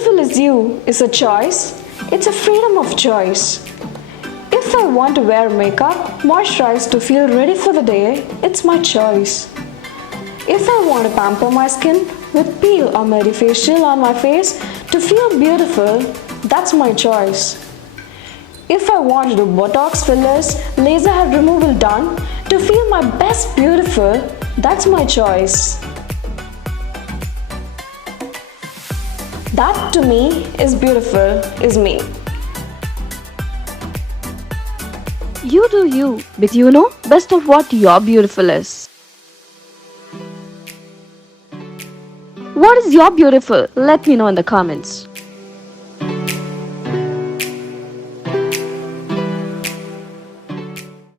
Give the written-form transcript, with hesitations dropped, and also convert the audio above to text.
beautiful as you is a choice. It's a freedom of choice. If I want to wear makeup, moisturize to feel ready for the day, it's my choice. If I want to pamper my skin with peel or Medifacial on my face to feel beautiful, that's my choice. If I want to do Botox Fillers, laser hair removal done to feel my best beautiful, that's my choice. That to me is beautiful, is me. You do you, but you know best of what your beautiful is. What is your beautiful? Let me know in the comments.